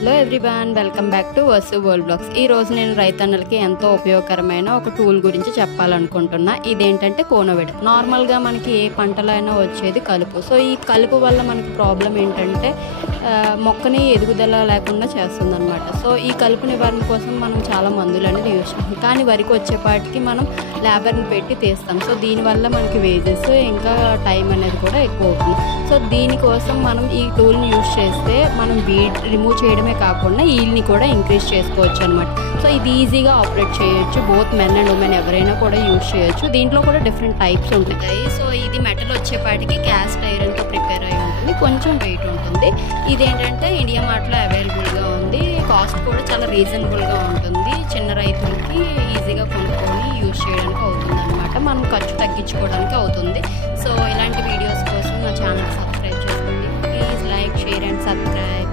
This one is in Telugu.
Hello everyone, welcome back to Vasu world blogs. ఈ రోజు నేను రైతన్నలకి ఎంతో ఉపయోగకరమైన ఒక టూల్ గురించి చెప్పాలనుకుంటున్నా. ఇదేంటంటే కోనోవిడ్. నార్మల్గా మనకి ఏ పంటలో అయినా వచ్చేది కలుపు. సో ఈ కలుపు వల్ల మనకి ప్రాబ్లం ఏంటంటే మొక్కని ఎదుగుదల లేకుండా చేస్తుంది అనమాట. సో ఈ కలుపు నివారణ కోసం మనం చాలా మందులు అనేది యూజ్ చేస్తాం, కానీ వరికి వచ్చేపాటికి మనం లేబర్ని పెట్టి తీస్తాం. సో దీనివల్ల మనకి వేజెస్ ఇంకా టైం అనేది కూడా ఎక్కువ అవుతుంది. సో దీనికోసం మనం ఈ టూల్ని యూజ్ చేస్తే మనం వీడ్ రిమూవ్ చేయడమే కాకుండా ఈల్ని కూడా ఇంక్రీజ్ చేసుకోవచ్చు అనమాట. సో ఇది ఈజీగా ఆపరేట్ చేయొచ్చు. బోత్ మెన్ అండ్ ఉమెన్ ఎవరైనా కూడా యూజ్ చేయొచ్చు. దీంట్లో కూడా డిఫరెంట్ టైప్స్ ఉంటాయి. సో ఇది మెటల్ వచ్చేపాటికి క్యాస్ట్ ఐరన్తో ప్రిపేర్ అయి ఉంటుంది, కొంచెం వెయిట్ ఉంటుంది. ఇదేంటంటే ఇండియా మార్ట్లో అవైలబుల్గా ఉంది. కాస్ట్ కూడా చాలా రీజనబుల్గా ఉంటుంది. చిన్న రైతులకి ఈజీగా కొనుక్కొని యూజ్ చేయడానికి అవుతుంది అనమాట. మనం ఖర్చు తగ్గించుకోవడానికి అవుతుంది. సో ఇలాంటి వీడియోస్ కోసం నా ఛానల్ సబ్స్క్రైబ్ చేసుకోండి. Please like, share and subscribe.